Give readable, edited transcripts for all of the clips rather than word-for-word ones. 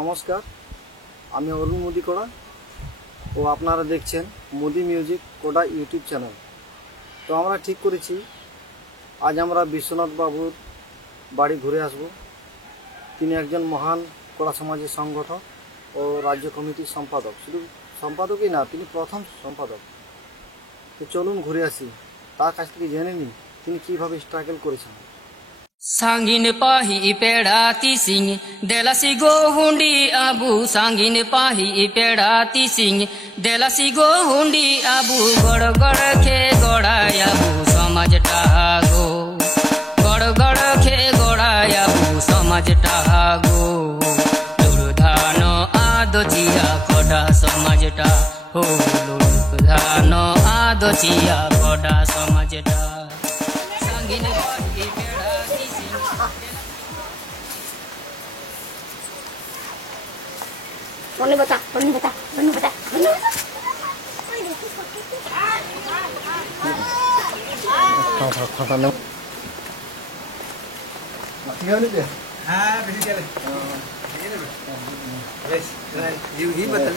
নমস্কার, আমি অরুণ মোদি কোড়া ও আপনারা দেখছেন মোদি মিউজিক কোড়া ইউটিউব চ্যানেল। তো আমরা ঠিক করেছি আজ আমরা বিশ্বনাথ বাবুর বাড়ি ঘুরে আসব। তিনি একজন মহান কোড়া সমাজের সংগঠক ও রাজ্য কমিটির সম্পাদক। শুধু সম্পাদকই না, তিনি প্রথম সম্পাদক। তো চলুন ঘুরে আসি, তার কাছ থেকে জেনে নিই তিনি কীভাবে স্ট্রাগল করেছেন। सांगिन पाही पेड़ाती सिंह देलासी गो हुंडी आबू सांगिन पाही पेड़ाती सिंह देलासी गो हुंडी आबू गड़ गड़ खे गड़ायाबू समाज टागो गड़ गड़ खे गड़ायाबू समाज टागो लुरुधान आदोचिया कोडा समाज टा हो लुरुधान आदोचिया कोडा समाज टा सांगिन पाही Poni bata. हाँ बेटी चले बस ही बता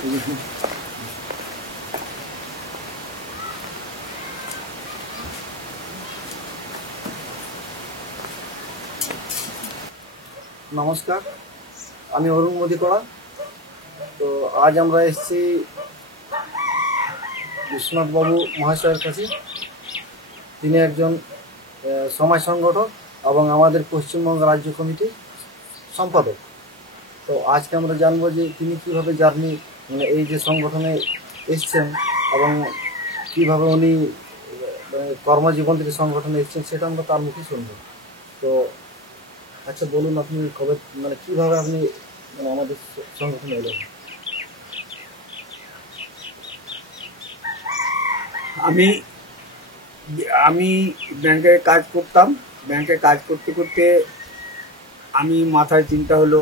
নমস্কার, আমি অরুণ মোদি কোড়া। তো আজ আমরা এসেছি বিশ্বনাথ বাবু মহাশয়ের কাছে। তিনি একজন সমাজ সংগঠক এবং আমাদের পশ্চিমবঙ্গ রাজ্য কমিটির সম্পাদক। তো আজকে আমরা জানবো যে তিনি কীভাবে জার্নি এই যে সংগঠনে এসছেন এবং কীভাবে উনি কর্মজীবন থেকে সংগঠনে এসছেন, সেটা আমরা তার মুখে শুনবো। তো আচ্ছা বলুন, আপনি কবে কীভাবে আপনি আমাদের সংগঠনে এলেন? আমি ব্যাংকে কাজ করতাম। ব্যাংকে কাজ করতে করতে আমি মাথায় চিন্তা হলো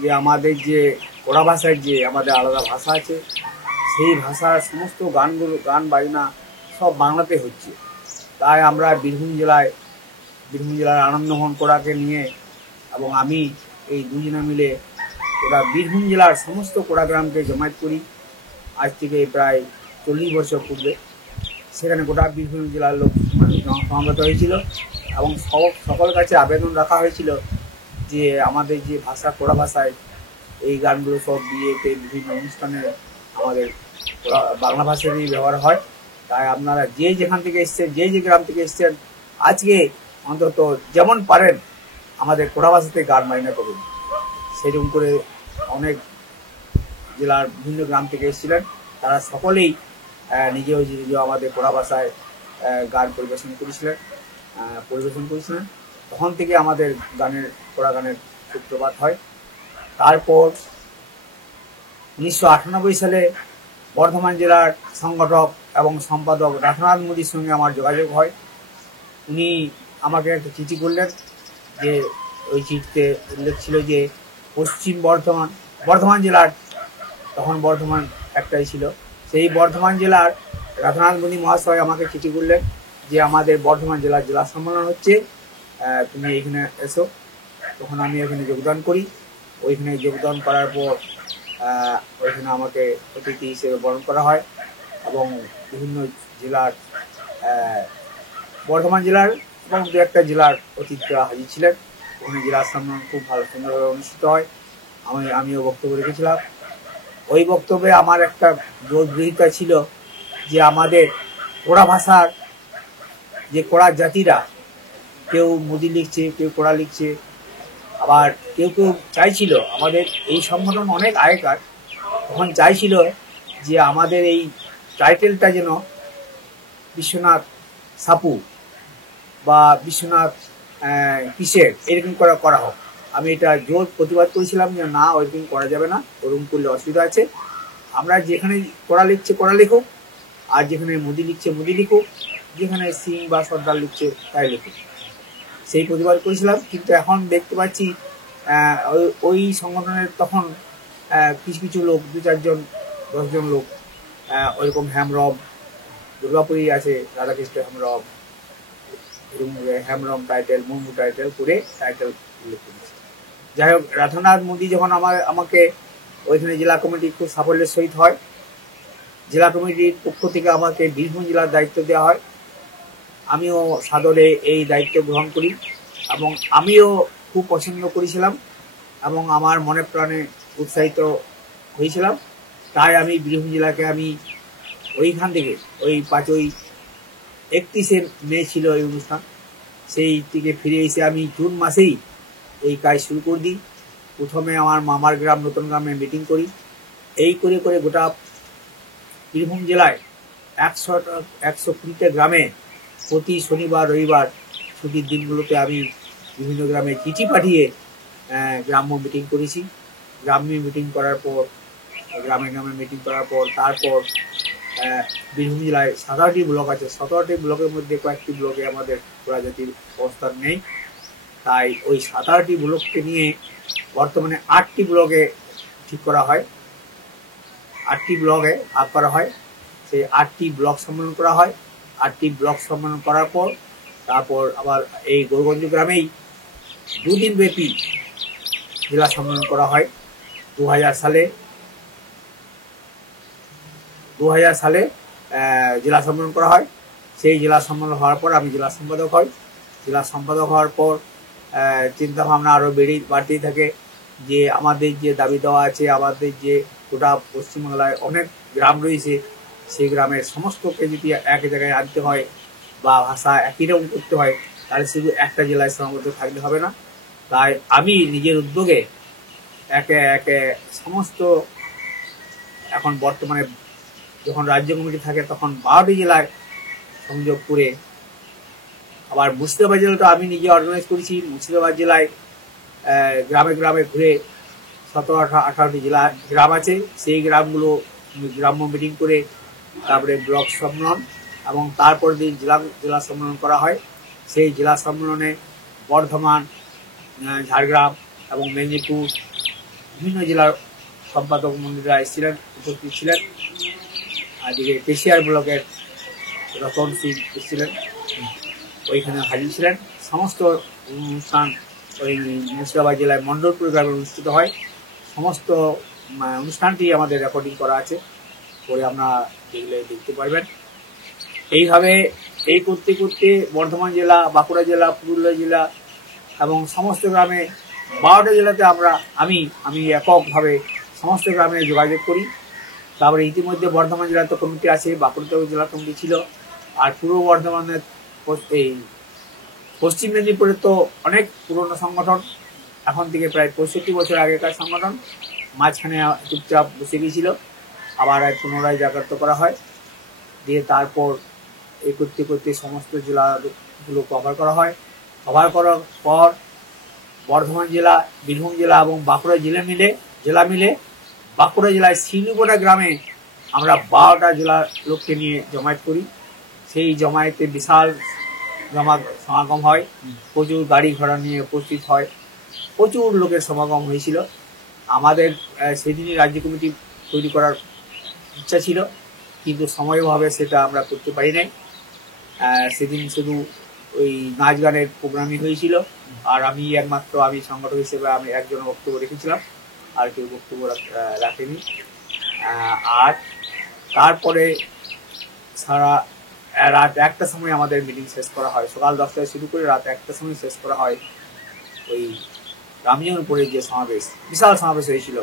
যে আমাদের যে কোড়া ভাষার যে আমাদের আলাদা ভাষা আছে, সেই ভাষার সমস্ত গান বাজনা সব বাংলাতে হচ্ছে। তাই আমরা বীরভূম জেলার আনন্দমোহন কোড়াকে নিয়ে এবং আমি এই দুজনে মিলে ওরা বীরভূম জেলার সমস্ত কোড়া গ্রামকে জমায়েত করি। আজ থেকে প্রায় 40 বছর পূর্বে সেখানে গোটা বীরভূম জেলার লোক সমবেত হয়েছিল এবং সকল কাছে আবেদন রাখা হয়েছিল যে আমাদের যে ভাষা কোড়া ভাষায় এই গানগুলো সব বিয়েতে বিভিন্ন অনুষ্ঠানে আমাদের বাংলা ভাষারই ব্যবহার হয়। তাই আপনারা যে যেখান থেকে এসছেন, যে গ্রাম থেকে এসছেন, আজকে অন্তত যেমন পারেন আমাদের কোড়া ভাষাতে গান বাজনা করুন। সেরকম করে অনেক জেলার বিভিন্ন গ্রাম থেকে এসেছিলেন, তারা সকলেই নিজেও আমাদের কোড়া ভাষায় গান পরিবেশন করেছিলেন। তখন থেকে আমাদের কোড়া গানের সূত্রপাত হয়। তারপর 1998 সালে বর্ধমান জেলার সংগঠক এবং সম্পাদক রাধানাথ মোদির সঙ্গে আমার যোগাযোগ হয়। উনি আমাকে একটা চিঠি করলেন, যে ওই চিঠিতে উল্লেখ ছিল যে পশ্চিম বর্ধমান জেলার, তখন বর্ধমান একটাই ছিল, সেই বর্ধমান জেলার রাধানাথ মোদি মহাশয় আমাকে চিঠি করলেন যে আমাদের বর্ধমান জেলা সম্মেলন হচ্ছে, তুমি এখানে এসো। তখন আমি এখানে যোগদান করি। ওইখানে যোগদান করার পর ওইখানে আমাকে অতিথি হিসেবে বরণ করা হয় এবং বিভিন্ন জেলার বর্ধমান জেলার এবং দু একটা জেলার অতিথিরা হাজির ছিলেন। ওখানে জেলার সম্মেলন খুব ভালো সুন্দরভাবে অনুষ্ঠিত হয়। আমিও বক্তব্য রেখেছিলাম। ওই বক্তব্যে আমার একটা জোর গৃহীতা ছিল যে আমাদের কোড়া ভাষার যে কোড়া জাতিরা, কেউ মোদি লিখছে, কেউ কোড়া লিখছে, আবার কেউ চাইছিল আমাদের এই সংগঠন অনেক আগেকার, তখন চাইছিল যে আমাদের এই টাইটেলটা যেন বিশ্বনাথ সাপু বা বিশ্বনাথ কিসের এরকম করা হোক। আমি এটা জোর প্রতিবাদ করেছিলাম যে না, ওইরকম করা যাবে না, ওরকম করলে অসুবিধা আছে। আমরা যেখানে কোড়া লিখছে কোড়া লিখুক, আর যেখানে মোদি লিখছে মোদি লিখুক, যেখানে সিং বা সর্দার লিখছে তাই লিখুক, সেই প্রতিবাদ করেছিলাম। কিন্তু এখন দেখতে পাচ্ছি ওই সংগঠনের তখন কিছু লোক, 2-4 জন 10 জন লোক, ওইরকম হেমরম দুর্গাপুরি আছে, রাধাকৃষ্ণ হেমরম, হেমরম টাইটেল, মুর্মু টাইটেল করে টাইটেল উল্লেখ করেছে। যাই হোক, রাধানাথ মোদী যখন আমাকে ওইখানে জেলা কমিটি খুব সাফল্যের সহিত হয়, জেলা কমিটির পক্ষ থেকে আমাকে বীরভূম জেলার দায়িত্ব দেওয়া হয়। আমিও সাদরে এই দায়িত্ব গ্রহণ করি এবং আমিও খুব পছন্দ করেছিলাম এবং আমার মনে প্রাণে উৎসাহিত হয়েছিলাম। তাই আমি বীরভূম জেলাকে আমি ওইখান থেকে ওই 31শে মে ছিল এই অনুষ্ঠান, সেই থেকে ফিরে এসে আমি জুন মাসেই এই কাজ শুরু করে দিই। প্রথমে আমার মামার গ্রাম নতুন গ্রামে মিটিং করি। এই করে করে গোটা বীরভূম জেলায় 120টা গ্রামে প্রতি শনিবার রবিবার ছুটির দিনগুলোতে আমি বিভিন্ন গ্রামে চিঠি পাঠিয়ে গ্রাম্য মিটিং করেছি। গ্রাম্য মিটিং করার পর গ্রামে গ্রামে মিটিং করার পর তারপর বীরভূম জেলায় 17টি ব্লক আছে। 17টি ব্লকের মধ্যে কয়েকটি ব্লকে আমাদের প্রজাতির অবস্থান নেই, তাই ওই 17টি ব্লককে নিয়ে বর্তমানে 8টি ব্লকে ঠিক করা হয়, 8টি ব্লকে ভাগ করা হয়। সেই 8টি ব্লক সম্মেলন করা হয়। 8টি ব্লক সম্মেলন করার পর তারপর আবার এই গৌরগঞ্জ গ্রামেই 2 দিন ব্যাপী জেলা সম্মেলন করা হয়। 2000 সালে জেলা সম্মেলন করা হয়। সেই জেলা সম্মেলন হওয়ার পর আমি জেলা সম্পাদক হই। জেলা সম্পাদক হওয়ার পর চিন্তা ভাবনা আরও বাড়তেই থাকে যে আমাদের যে দাবি দেওয়া আছে, আমাদের যে গোটা পশ্চিমবাংলায় অনেক গ্রাম রয়েছে, সেই গ্রামের সমস্তকে যদি এক জায়গায় আনতে হয় বা ভাষা একই রকম করতে হয়, তাহলে শুধু একটা জেলায় সীমাবদ্ধ থাকতে হবে না। তাই আমি নিজের উদ্যোগে একে একে সমস্ত, এখন বর্তমানে যখন রাজ্য কমিটি থাকে তখন 12টি জেলায় সংযোগ করে, আবার মুর্শিদাবাদ জেলাটা আমি নিজে অর্গানাইজ করেছি। মুর্শিদাবাদ জেলায় গ্রামে গ্রামে ঘুরে 17-18টি জেলা গ্রাম আছে, সেই গ্রামগুলো গ্রাম্য মিটিং করে তারপরে ব্লক সম্মেলন এবং তারপর দিন জেলা সম্মেলন করা হয়। সেই জেলা সম্মেলনে বর্ধমান, ঝাড়গ্রাম এবং মেদিনীপুর বিভিন্ন জেলার সম্পাদক মন্ত্রীরা এসেছিলেন, উপস্থিত ছিলেন। আজকে কেশিয়ার ব্লকের রতন সিং এসেছিলেন, ওইখানে হাজির ছিলেন। সমস্ত অনুষ্ঠান ওই মুর্শিদাবাদ জেলায় মন্ডলপুর গ্রামে অনুষ্ঠিত হয়। সমস্ত অনুষ্ঠানটি আমাদের রেকর্ডিং করা আছে, পরে আপনারা দেখতে পারবেন। এইভাবে এই করতে করতে বর্ধমান জেলা, বাঁকুড়া জেলা, পুরুলিয়া জেলা এবং সমস্ত গ্রামে 12টা জেলাতে আমি এককভাবে সমস্ত গ্রামে যোগাযোগ করি। তারপরে ইতিমধ্যে বর্ধমান জেলাতে কমিটি আছে, বাঁকুড়াতেও জেলা কমিটি ছিল, আর পূর্ব বর্ধমানের এই পশ্চিম মেদিনীপুরে তো অনেক পুরনো সংগঠন, এখন থেকে প্রায় 65 বছর আগেকার সংগঠন, মাঝখানে চুপচাপ বসে গিয়েছিল, আবার পুনরায় জাগ্রত করা হয়। দিয়ে তারপর এই করতে করতে সমস্ত জেলাগুলো কভার করা হয়। কভার করার পর বর্ধমান জেলা, বীরভূম জেলা এবং বাঁকুড়া জেলা মিলে বাঁকুড়া জেলায় শিলুগোড়া গ্রামে আমরা 12টা জেলার লোককে নিয়ে জমায়েত করি। সেই জমায়েতে বিশাল সমাগম হয়, প্রচুর গাড়ি ঘোড়া নিয়ে উপস্থিত হয়, প্রচুর লোকের সমাগম হয়েছিল। আমাদের সেদিনই রাজ্য কমিটি তৈরি করার ইচ্ছা ছিল, কিন্তু সময়ের অভাবে সেটা আমরা করতে পারি নাই। সেদিন শুধু ওই নাচ গানের প্রোগ্রামই হয়েছিল, আর আমি সংগঠক হিসেবে আমি একজন বক্তব্য রেখেছিলাম, আর কেউ বক্তব্য রাখেনি। আর তারপরে সারা রাত 1টার সময় আমাদের মিটিং শেষ করা হয়। সকাল 10টায় শুরু করে রাত 1টার সময় শেষ করা হয়। ওই রামজীবনপুরে যে সমাবেশ, বিশাল সমাবেশ হয়েছিল,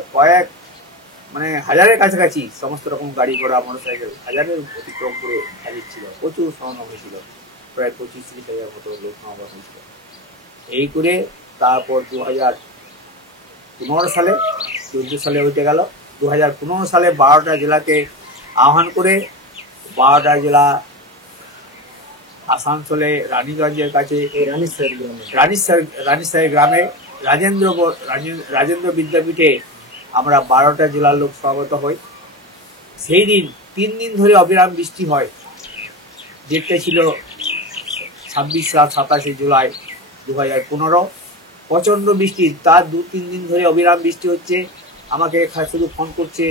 হাজারের কাছাকাছি সমস্ত রকম গাড়ি ঘোড়া, মোটরসাইকেল হাজারের অতিক্রম করে হাজির ছিল। প্রচুর সমাগম হয়েছিল, প্রায় 25-30 হাজার মতো লোক সমাগম হয়েছিল। এই করে তারপর 2015 সালে, 14 সালে উঠে গেল। 2015 সালে 12টা জেলাকে আহ্বান করে 12টা জেলা আসানসোলে রানীগঞ্জের কাছে রানীসাহের গ্রামে রাজেন্দ্র বিদ্যাপীঠে আমরা 12টা জেলার লোক সমবেত হই। সেই দিন 3 দিন ধরে অবিরাম বৃষ্টি হয়। ডেটটা ছিল 26-27 জুলাই 2015। প্রচন্ড বৃষ্টি, তার 2-3 দিন ধরে অবিরাম বৃষ্টি হচ্ছে। আমাকে শুধু ফোন করছে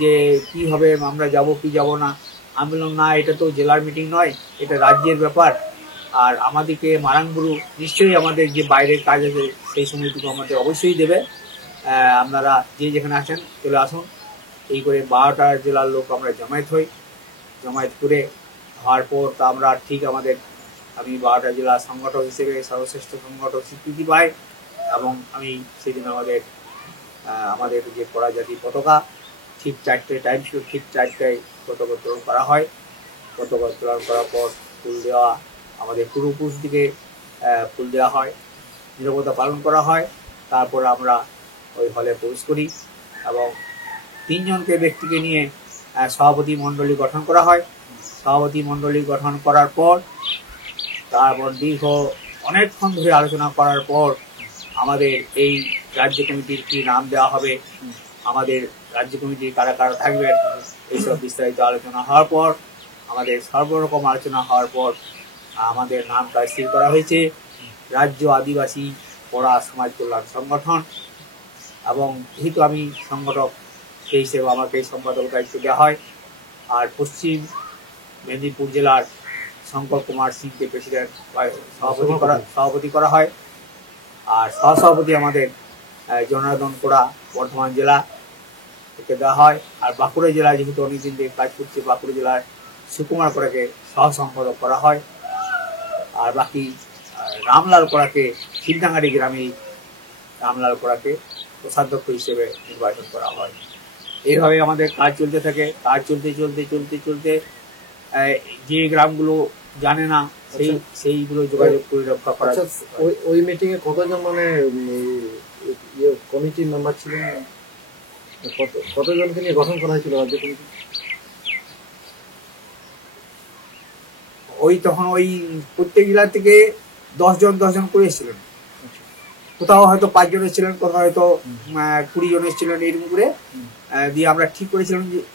যে কি হবে, আমরা যাব কি যাব না। আমি বললাম না, এটা তো জেলার মিটিং নয়, এটা রাজ্যের ব্যাপার, আর আমাদেরকে মারাংবুরু নিশ্চয়ই আমাদের যে বাইরের কাজ আছে সেই সময়টুকু আমাদের অবশ্যই দেবে। আপনারা যে যেখানে আছেন চলে আসুন। এই করে 12টা জেলার লোক আমরা জমায়েত হই। জমায়েত করে হওয়ার পর তা আমরা ঠিক আমি 12টা জেলা সংগঠক হিসেবে সর্বশ্রেষ্ঠ সংগঠক স্বীকৃতি পাই এবং আমি সেদিন আমাদের যে পড়া জাতি পতাকা ঠিক 4টে টাইম ছিল, ঠিক 4টায় পতাকা উত্তোলন করা হয়। পতাকা উত্তোলন করার পর ফুল দেওয়া, আমাদের পূর্বপুরুষ দিকে ফুল দেওয়া হয়, নীরবতা পালন করা হয়। তারপর আমরা ওই হলে প্রবেশ করি এবং 3 ব্যক্তিকে নিয়ে সভাপতি মণ্ডলী গঠন করা হয়। সভাপতি মণ্ডলী গঠন করার পর তারপর দীর্ঘ অনেকক্ষণ ধরে আলোচনা করার পর আমাদের এই রাজ্য কমিটির কি নাম দেওয়া হবে, আমাদের রাজ্য কমিটির কারা কারা থাকবেন, এইসব বিস্তারিত আলোচনা হওয়ার পর আমাদের সর্বরকম আলোচনা হওয়ার পর আমাদের নামটা স্থির করা হয়েছে রাজ্য আদিবাসী পড়া সমাজ কল্যাণ সংগঠন। এবং যেহেতু আমি সংগঠক সেই হিসেবে আমাকে সম্পাদক দায়িত্ব দেওয়া হয়। আর পশ্চিম মেদিনীপুর জেলার শঙ্কর কুমার সিংকে প্রেসিডেন্ট সভাপতি করা হয়। আর সহসভাপতি আমাদের জনার্দন কোড়া বর্ধমান জেলা থেকে দেওয়া হয়। আর বাঁকুড়া জেলায় যেহেতু অনেকদিন থেকে কাজ করছে, বাঁকুড়া জেলায় সুকুমার কোড়াকে সহ সম্পাদক করা হয়। আর বাকি রামলাল কোড়াকে শিলডাঙ্গাড়ি গ্রামে রামলাল কোড়াকে কোষাধ্যক্ষ হিসেবে নির্বাচন করা হয়। এইভাবে আমাদের কাজ চলতে থাকে। কাজ চলতে চলতে চলতে চলতে যে গ্রামগুলো জানে না সেইগুলো যোগাযোগ করে রক্ষা করা। ওই মিটিং এ কতজন মানে কমিটির মেম্বার ছিলেন, কতজনকে নিয়ে গঠন করা হয়েছিল রাজ্য কমিটি? তখন প্রত্যেক জেলা থেকে 10 জন করে এসেছিলেন। কোথাও হয়তো 5 জন এসেছিলেন, কোথাও হয়তো 20 জন এসেছিলেন। এরকম করে দিয়ে আমরা ঠিক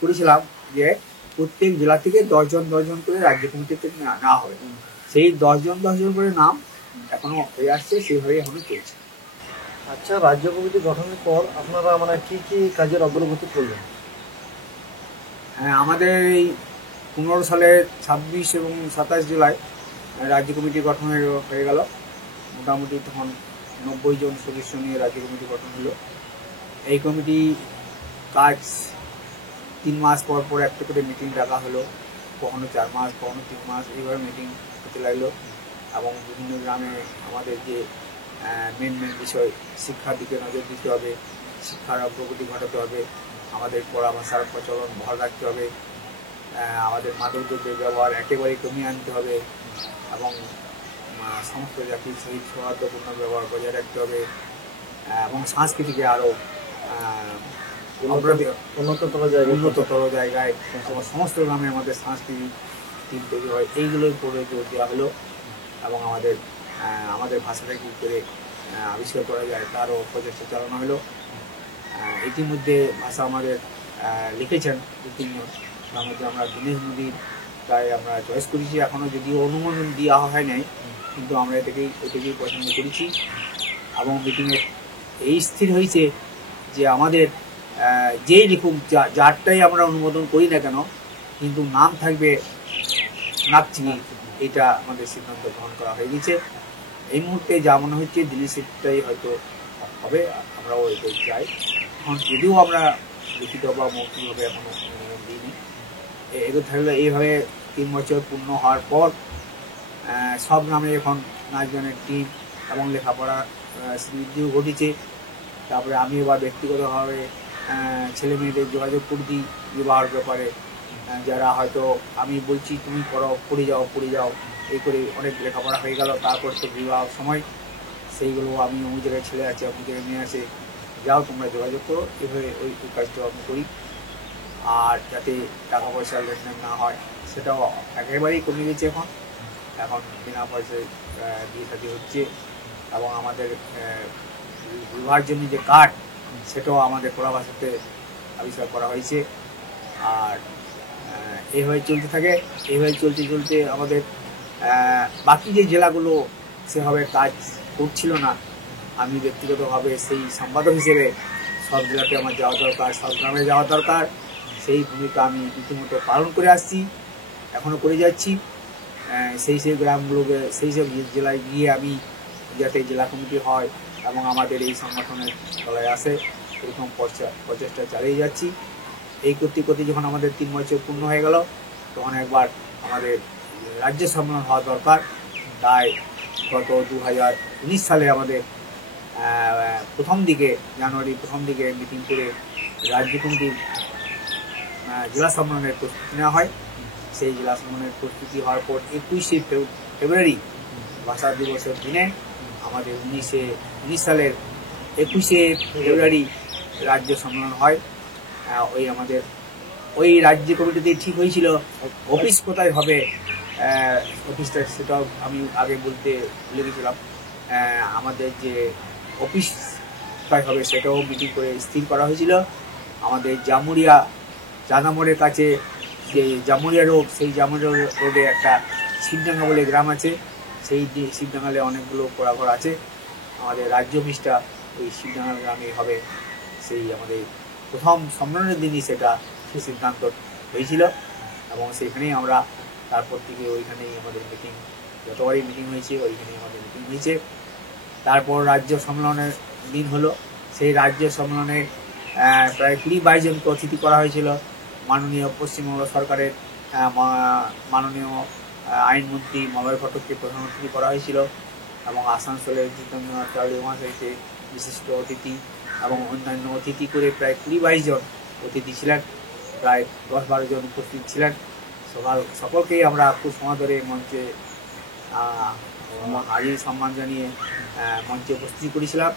করেছিলাম যে প্রত্যেক জেলা থেকে 10 জন করে রাজ্য কমিটিতে নেওয়া হবে। সেই 10 জন করে নাম এখনো হয়ে আসছে, সেইভাবে এখনো চলছে। আচ্ছা, রাজ্য কমিটি গঠনের পর আপনারা মানে কি কি কাজের অগ্রগতি করলেন? আমাদের এই 15 সালে 26 এবং 27 জুলাই রাজ্য কমিটি গঠন হয়ে গেল। মোটামুটি তখন 90 জন সদস্য নিয়ে রাজ্য কমিটি গঠন হলো। এই কমিটি কাজ 3 মাস পর পর একটা করে মিটিং ডাকা হলো, কখনো 4 মাস, কখনো 3 মাস, এইভাবে মিটিং হতে লাগলো। এবং বিভিন্ন গ্রামে আমাদের যে মেন বিষয় শিক্ষার দিকে নজর দিতে হবে, শিক্ষার অগ্রগতি ঘটাতে হবে, আমাদের পড়া ভাষার প্রচলন ভর রাখতে হবে, আমাদের মাদক দ্রব্যের ব্যবহার একেবারেই কমিয়ে আনতে হবে এবং সমস্ত জাতির সহিত সৌহার্দ্যপূর্ণ ব্যবহার বজায় রাখতে হবে এবং সংস্কৃতিকে আরও উন্নততর জায়গায় সমস্ত গ্রামে আমাদের সাংস্কৃতিক দিক তৈরি হয়, এইগুলোর উপরে জোর দেওয়া হলো। এবং আমাদের ভাষাটা কী করে আবিষ্কার করা যায় তারও প্রচেষ্টা চালানো হলো। ইতিমধ্যে ভাষা আমাদের লিখেছেন 2-3 জন। তার মধ্যে আমরা দীনেশ নদীর তাই আমরা চয়েস করেছি। এখনও যদিও অনুমোদন দেওয়া হয় নাই, কিন্তু আমরা এটাকেই পছন্দ করেছি। এবং মিটিংয়ে এই স্থির হয়েছে যে আমাদের যেই লিখুক যারটাই আমরা অনুমোদন করি না কেন, কিন্তু নাম থাকবে নাকচিনি, এটা আমাদের সিদ্ধান্ত গ্রহণ করা হয়ে গেছে। এই মুহূর্তে যা মনে হচ্ছে দিল্লি সিটটাই হয়তো হবে, আমরাও এটাই চাই। এখন যদিও আমরা লিখিত বা মৌখিকভাবে এখনো অনুমোদন দিইনি, এগুলো থাকলে এইভাবে 3 বছর পূর্ণ হওয়ার পর সব গ্রামে এখন নাচ গানের টিম এবং লেখাপড়া বৃদ্ধিও ঘটেছে। তারপরে আমি এবার ব্যক্তিগতভাবে ছেলে মেয়েদের যোগাযোগ করছি বিবাহের ব্যাপারে, যারা হয়তো আমি বলছি তুমি পড়ে যাও এই করে অনেক লেখাপড়া হয়ে গেল, তারপর তো বিবাহ সময় সেইগুলো আমি অমুক জায়গায় ছেলে আছে অমুক জায়গায় নিয়ে আসে, যাও তোমরা যোগাযোগ করো, এভাবে ওই কাজটাও আমি করি। আর যাতে টাকা পয়সার লেনদেন না হয় সেটাও একেবারেই কমে গেছে। এখন বিনা পয়সায় দিয়ে থাকি হচ্ছে। এবং আমাদের বিবাহের জন্য যে কার্ড সেটাও আমাদের পড়া ভাষাতে আবিষ্কার করা হয়েছে। আর এইভাবে চলতে থাকে। এইভাবে চলতে আমাদের বাকি যে জেলাগুলো সেভাবে কাজ করছিল না, আমি ব্যক্তিগতভাবে সেই সম্পাদক হিসেবে সব জেলাতে আমার যাওয়া দরকার, সব গ্রামে যাওয়া দরকার, সেই ভূমিকা আমি রীতিমতো পালন করে আসছি, এখনও করে যাচ্ছি। সেই গ্রামগুলোকে সেই সব জেলায় গিয়ে আমি যাতে জেলা কমিটি হয় এবং আমাদের এই সংগঠনের তলায় আসে, এরকম প্রচেষ্টা চালিয়ে যাচ্ছি। এই করতে করতে যখন আমাদের 3 বছর পূর্ণ হয়ে গেল, তখন একবার আমাদের রাজ্য সম্মেলন হওয়া দরকার। তাই গত 2019 সালে আমাদের জানুয়ারি প্রথম দিকে মিটিং করে রাজ্য কমিটির জেলা সম্মেলনের প্রস্তুতি নেওয়া হয়। সেই জেলা সম্মেলনের প্রস্তুতি হওয়ার পর 21শে ফেব্রুয়ারি ভাষা দিবসের দিনে আমাদের 19 সালের 21শে ফেব্রুয়ারি রাজ্য সম্মেলন হয়। ওই রাজ্য কমিটিতে ঠিক হয়েছিল অফিস কোথায় হবে, অফিসটা সেটাও আমি আগে বলতে ভুলে গেছিলাম। আমাদের যে অফিস কোথায় হবে সেটাও মিটিং করে স্থির করা হয়েছিল। আমাদের জামুরিয়া চাঁদামোড়ের কাছে যে জামুরিয়া রোড, সেই জামুরিয়া রোডে একটা শিবডাঙ্গা বলে গ্রাম আছে। সেই শিবডাঙ্গালে অনেকগুলো পোড়াঘর আছে। আমাদের রাজ্য অফিসটা ওই শিবডাঙ্গা গ্রামে হবে। সেই আমাদের প্রথম সম্মেলনের দিনই সেটা সিদ্ধান্ত হয়েছিল এবং সেইখানেই আমরা তারপর থেকে ওইখানেই আমাদের মিটিং, যতবারই মিটিং হয়েছে ওইখানেই আমাদের মিটিং হয়েছে। তারপর রাজ্য সম্মেলনের দিন হলো। সেই রাজ্য সম্মেলনে প্রায় 20-22 জনকে অতিথি করা হয়েছিল। মাননীয় পশ্চিমবঙ্গ সরকারের মাননীয় আইনমন্ত্রী মলয় ঘটককে প্রধান অতিথি করা হয়েছিল এবং আসানসোলের জিতেন্দ্রনাথ চাওড়ি মহাশয়কে বিশিষ্ট অতিথি এবং অন্যান্য অতিথি করে প্রায় 20-22 জন অতিথি ছিলেন। প্রায় 10-12 জন উপস্থিত ছিলেন। সকলকেই আমরা খুব সমাদরে মঞ্চে হাজির সম্মান জানিয়ে মঞ্চে উপস্থিত করেছিলাম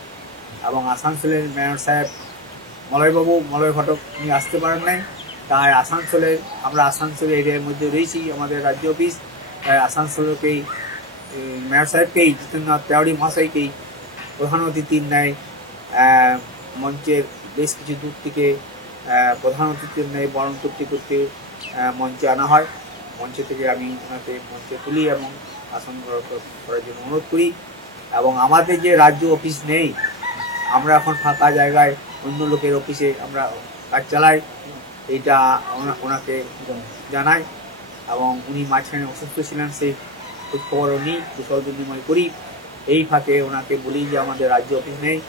এবং আসানসোলের মেয়র সাহেব মলয় ঘটক উনি আসতে পারেন নাই। তাই আমরা আসানসোলের এরিয়ার মধ্যে রয়েছি আমাদের রাজ্য অফিস। তাই আসানসোলকেই মেয়র সাহেবকেই জিতেন্দ্রনাথ তেওয়ারি মহাশয়কেই প্রধান অতিথির ন্যায় মঞ্চের বেশ কিছু দূর থেকে প্রধান অতিথির ন্যায় বরণ করতে মঞ্চে আনা হয়। মঞ্চে থেকে আমি ওনাকে মঞ্চে তুলি এবং আসন করার জন্য অনুরোধ করি। এবং আমাদের যে রাজ্য অফিস নেই, আমরা এখন ফাঁকা জায়গায় অন্য লোকের অফিসে আমরা কাজ চালাই, এইটা ওনাকে জানাই। এবং উনি মাঝখানে অসুস্থ ছিলেন, সেই খোঁজখবরও নিই, কুশল বিনিময় করি। এই ফাঁকে ওনাকে বলি যে আমাদের রাজ্য অফিস নেই,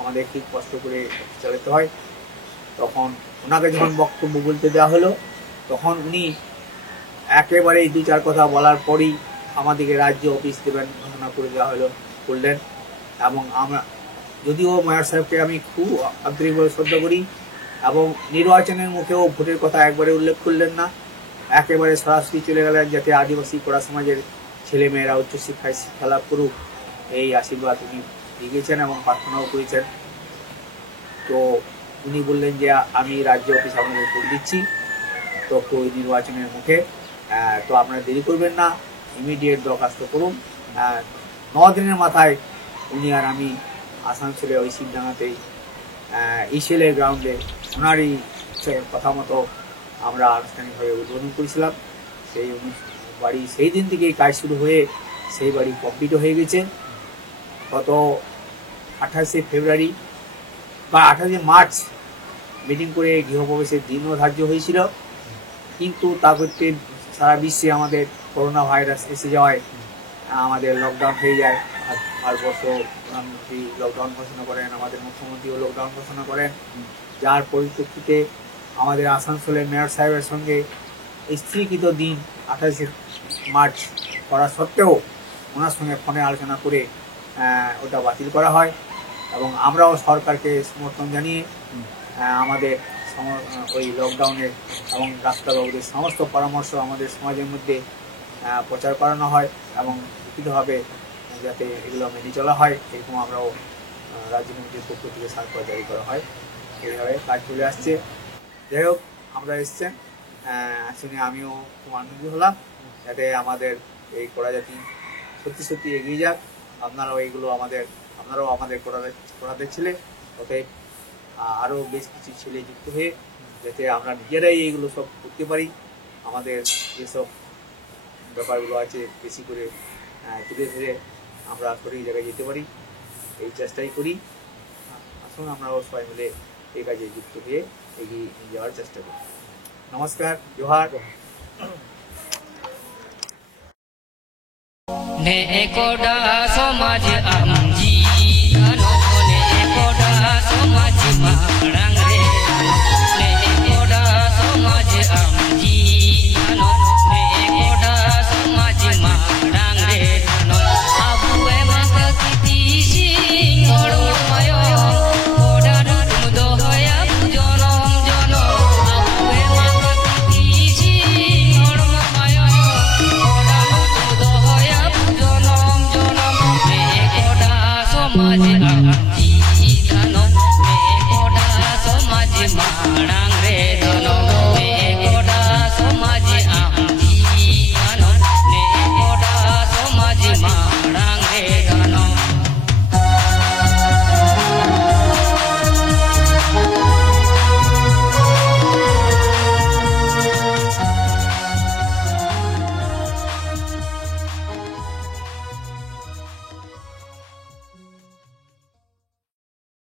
আমাদের খুব কষ্ট করে চালাতে হয়। তখন ওনাকে যখন বক্তব্য বলতে দেওয়া হলো, তখন উনি একেবারেই 2-4 কথা বলার পরই আমাদেরকে রাজ্য অফিস দেবেন ঘোষণা করে দেওয়া করলেন। এবং আমরা যদিও মেয়র সাহেবকে আমি খুব আন্তরিকভাবে শ্রদ্ধা করি এবং নির্বাচনের মুখেও ভোটের কথা একবারে উল্লেখ করলেন না, একেবারে সরাসরি চলে গেলেন যাতে আদিবাসী কোড়া সমাজের ছেলেমেয়েরা উচ্চশিক্ষায় শিক্ষা লাভ করুক, এই আশীর্বাদ উনি দিয়েছেন এবং প্রার্থনাও করেছেন। তো উনি বললেন যে আমি রাজ্য অফিস আপনাদের করে দিচ্ছি তো ওই নির্বাচনের মুখে, তো আপনারা দেরি করবেন না, ইমিডিয়েট দরখাস্ত করুন। 9 দিনের মাথায় উনি আর আমি আসানসোলে ওই শিবডাঙ্গাতেই ইসেলের গ্রাউন্ডে ওনারই কথা মতো আমরা আনুষ্ঠানিকভাবে উদ্বোধন করেছিলাম। সেই বাড়ি সেই দিন থেকেই কাজ শুরু হয়ে সেই বাড়ি কমপ্লিট হয়ে গেছে। গত 28শে ফেব্রুয়ারি বা 28শে মার্চ মিটিং করে গৃহপ্রবেশের দিনও ধার্য হয়েছিল, কিন্তু তা করতে সারা বিশ্বে আমাদের করোনা ভাইরাস এসে যাওয়ায় আমাদের লকডাউন হয়ে যায়। ভারতবর্ষ প্রধানমন্ত্রী লকডাউন ঘোষণা করেন, আমাদের মুখ্যমন্ত্রীও লকডাউন ঘোষণা করেন, যার পরিপ্রেক্ষিতে আমাদের আসানসোলের মেয়র সাহেবের সঙ্গে স্থিরকৃত দিন 28শে মার্চ করা সত্ত্বেও ওনার সঙ্গে ফোনে আলোচনা করে ওটা বাতিল করা হয়। এবং আমরাও সরকারকে সমর্থন জানিয়ে আমাদের ওই লকডাউনের এবং ডাক্তারবাবুদের সমস্ত পরামর্শ আমাদের সমাজের মধ্যে প্রচার করানো হয় এবং লিখিতভাবে যাতে এগুলো মেনে চলা হয়, এরকম আমরাও রাজ্য কমিটির পক্ষ থেকে সার্কুলার জারি করা হয়। এইভাবে কাজ চলে আসছে। যাই হোক, আমরা এসছেন শুনে আমিও খুব আনন্দিত হলাম, যাতে আমাদের এই কোড়া জাতি সত্যি সত্যি এগিয়ে যাক। আপনারাও আমাদের কোড়াদের ছেলে, অতএব আরও বেশ কিছু ছেলে যুক্ত হয়ে যাতে আমরা নিজেরাই এইগুলো সব করতে পারি, আমাদের যেসব ব্যাপারগুলো আছে বেশি করে তুলে ধরে আমরা সঠিক জায়গায় যেতে পারি, এই চেষ্টাই করি। আসুন আমরাও সবাই মিলে এই কাজে যুক্ত হয়ে এগিয়ে যাওয়ার চেষ্টা করি। নমস্কার, জোহার। নে কোডা সমাজ